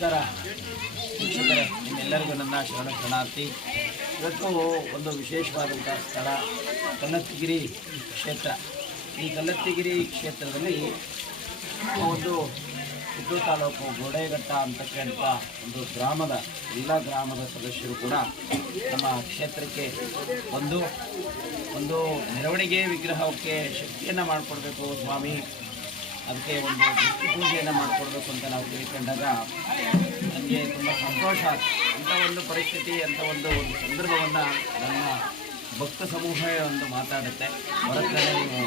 ನಮಸ್ಕಾರ ವೀಕ್ಷಕರೇ, ನಿಮ್ಮೆಲ್ಲರಿಗೂ ನನ್ನ ಶರಣಾರ್ಥಿ. ಇವತ್ತು ಒಂದು ವಿಶೇಷವಾದಂಥ ಸ್ಥಳ ಕಲ್ಲತ್ತಿಗಿರಿ ಕ್ಷೇತ್ರ. ಈ ಕಲ್ಲತ್ತಿಗಿರಿ ಕ್ಷೇತ್ರದಲ್ಲಿ ಒಂದು ಪುತ್ತೂರು ತಾಲೂಕು ಗೋಡೆಘಟ್ಟ ಅಂತಕ್ಕಂಥ ಒಂದು ಗ್ರಾಮದ ಎಲ್ಲ ಗ್ರಾಮದ ಸದಸ್ಯರು ಕೂಡ ನಮ್ಮ ಕ್ಷೇತ್ರಕ್ಕೆ ಒಂದು ಮೆರವಣಿಗೆ ವಿಗ್ರಹಕ್ಕೆ ಶಕ್ತಿಯನ್ನು ಮಾಡಿಕೊಡ್ಬೇಕು ಸ್ವಾಮಿ, ಅದಕ್ಕೆ ಒಂದು ದೃಷ್ಟಿ ಪೂಜೆಯನ್ನು ಮಾಡಿಕೊಡ್ಬೇಕು ಅಂತ ನಾವು ತಿಳ್ಕೊಂಡಾಗ ನನಗೆ ತುಂಬ ಸಂತೋಷ. ಅಂಥ ಒಂದು ಪರಿಸ್ಥಿತಿ, ಅಂಥ ಒಂದು ಸಂದರ್ಭವನ್ನು ನನ್ನ ಭಕ್ತ ಸಮೂಹ ಒಂದು ಮಾತಾಡುತ್ತೆ. ಹೊರಗಡೆ ನೀವು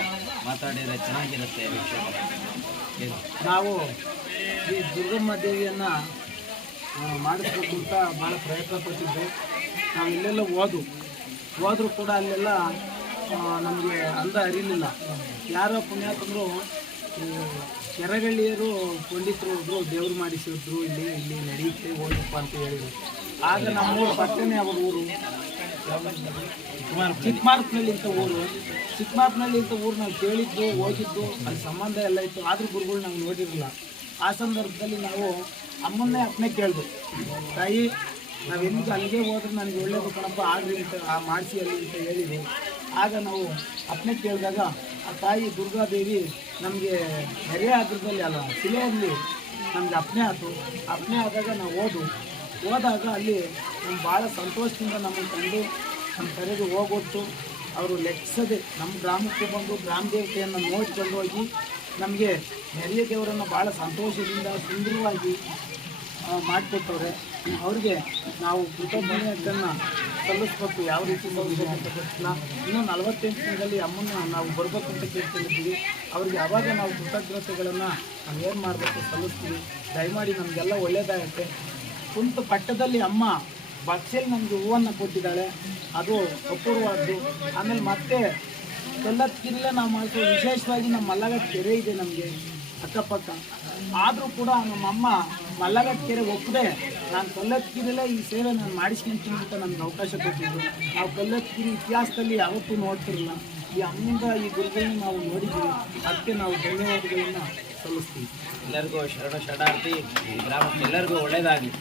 ಮಾತಾಡಿದರೆ ಚೆನ್ನಾಗಿರುತ್ತೆ ವೀಕ್ಷಕರೇ. ನಾವು ಈ ದುರ್ಗಮ್ಮ ದೇವಿಯನ್ನು ಮಾಡಿಸ್ಬೇಕು ಅಂತ ಭಾಳ ಪ್ರಯತ್ನ ಪಟ್ಟಿದ್ದು. ನಾವು ಇಲ್ಲೆಲ್ಲ ಹೋದರೂ ಕೂಡ ಅಲ್ಲೆಲ್ಲ ನಮಗೆ ಅಂದ ಅರಿಲಿಲ್ಲ. ಯಾರೋ ಪುಣ್ಯಾತಂದರು ಕೆರಗಳ್ಳಿಯರು ಪಂಡಿತರು ಒಬ್ಬರು ದೇವ್ರು ಮಾಡಿಸಿದ್ರು, ಇಲ್ಲಿ ನಡೆಯುತ್ತೆ ಹೋಗಪ್ಪ ಅಂತ ಹೇಳಿದರು. ಆಗ ನಮ್ಮೂರು ಪಟ್ಟಣೆ ಅವ್ರ ಊರು ಚಿಕ್ಕಮಾರ್ಪನಹಳ್ಳಿ ಅಂತ ಊರು ನಾವು ಕೇಳಿದ್ದು ಹೋಗಿದ್ದು, ಅಲ್ಲಿ ಸಂಬಂಧ ಎಲ್ಲ ಇತ್ತು. ಆದರೂ ಗುರುಗಳು ನಾವು ನೋಡಿರಲಿಲ್ಲ. ಆ ಸಂದರ್ಭದಲ್ಲಿ ನಾವು ಅಮ್ಮನ್ನೇ ಅಪ್ಪನೇ ಕೇಳಿದ್ವು, ತಾಯಿ ನಾವೆಲ್ಲಿಗೆ ಅಲ್ಲಿಗೆ ಹೋದ್ರೆ ನನಗೆ ಒಳ್ಳೇದು ಕಣಪ್ಪ ಆಗಲಿ ಅಂತ ಮಾಡಿಸಿ ಅಲ್ಲಿ ಅಂತ ಹೇಳಿದ್ವಿ. ಆಗ ನಾವು ಅಪ್ಪನೇ ಕೇಳಿದಾಗ ಆ ತಾಯಿ ದುರ್ಗಾದೇವಿ ನಮಗೆ ನೆರೆ ಆಗ್ರದಲ್ಲಿ ಅಲ್ಲ ಶಿಲೆಯಲ್ಲಿ ನಮಗೆ ಅಪ್ಪನೇ ಆದಾಗ ನಾವು ಹೋದಾಗ ಅಲ್ಲಿ ನಮ್ಗೆ ಭಾಳ ಸಂತೋಷದಿಂದ ನಮಗೆ ಕಂಡು ನಮ್ಮ ಕರೆದು ಹೋಗೊಟ್ಟು ಅವರು ಲೆಕ್ಸದೆ ನಮ್ಮ ಗ್ರಾಮಕ್ಕೆ ಬಂದು ಗ್ರಾಮ ದೇವತೆಯನ್ನು ನೋಡ್ಕೊಂಡು ಹೋಗಿ ನಮಗೆ ನೆರೆಯ ದೇವರನ್ನು ಭಾಳ ಸಂತೋಷದಿಂದ ಸುಂದರವಾಗಿ ಮಾಡಿಕೊಟ್ಟವ್ರೆ. ಅವ್ರಿಗೆ ನಾವು ಕೃತಜ್ಞತೆಯನ್ನು ಸಲ್ಲಿಸ್ಬೇಕು. ಯಾವ ರೀತಿ ಸಲ್ಲಿಸಬೇಕು ಅಂತ ಗೊತ್ತಿಲ್ಲ. ಇನ್ನೂ 48 ದಿನದಲ್ಲಿ ಅಮ್ಮನ ನಾವು ಬರಬೇಕು ಅಂತ ಕೇಳ್ಕೊಂಡಿದ್ದೀವಿ. ಅವ್ರಿಗೆ ಆವಾಗ ನಾವು ಕೃತಜ್ಞತೆಗಳನ್ನು ನಾವು ಏನು ಮಾಡಬೇಕು ಸಲ್ಲಿಸ್ತೀವಿ. ದಯಮಾಡಿ ನಮಗೆಲ್ಲ ಒಳ್ಳೆಯದಾಗುತ್ತೆ. ಕುಂತ ಪಟ್ಟದಲ್ಲಿ ಅಮ್ಮ ಬಕ್ಸೆಯಲ್ಲಿ ನಮಗೆ ಹೂವನ್ನು ಕೊಟ್ಟಿದ್ದಾಳೆ, ಅದು ಅಪೂರ್ವವಾದ್ದು. ಆಮೇಲೆ ಮತ್ತೆ ಕಲ್ಲತ್ತಿಗಿರಿಲೇ ನಾವು ಮಾಡ್ತೀವಿ. ವಿಶೇಷವಾಗಿ ನಮ್ಮ ಮಲ್ಲಘಟ್ಟ ಕೆರೆ ಇದೆ ನಮಗೆ ಅಕ್ಕಪಕ್ಕ. ಆದರೂ ಕೂಡ ನಮ್ಮಮ್ಮ ಮಲ್ಲಘಟ್ಟ ಕೆರೆ ಒಪ್ಪದೆ ನಾನು ಕಲ್ಲತ್ತಿಗಿರಿಲೇ ಈ ಸೇವೆ ನಾನು ಮಾಡಿಸ್ಕೊಂತೀನಿ ಅಂತ ನಮ್ಗೆ ಅವಕಾಶ ಕೊಟ್ಟಿದ್ದು. ನಾವು ಕಲ್ಲತ್ತಿಗಿರಿ ಇತಿಹಾಸದಲ್ಲಿ ಯಾವತ್ತೂ ನೋಡ್ತಿರಲಿಲ್ಲ. ಈ ಅಮ್ಮನಿಂದ ಈ ಗುರುಗಳನ್ನ ನಾವು ನೋಡಿದ್ದೀವಿ. ಅದಕ್ಕೆ ನಾವು ಧನ್ಯವಾದಗಳನ್ನು ಸಲ್ಲಿಸ್ತೀವಿ. ಎಲ್ಲರಿಗೂ ಶರಣಾರ್ಥಿ. ಈ ಗ್ರಾಮಕ್ಕೆ ಎಲ್ಲರಿಗೂ ಒಳ್ಳೆಯದಾಗಲಿ.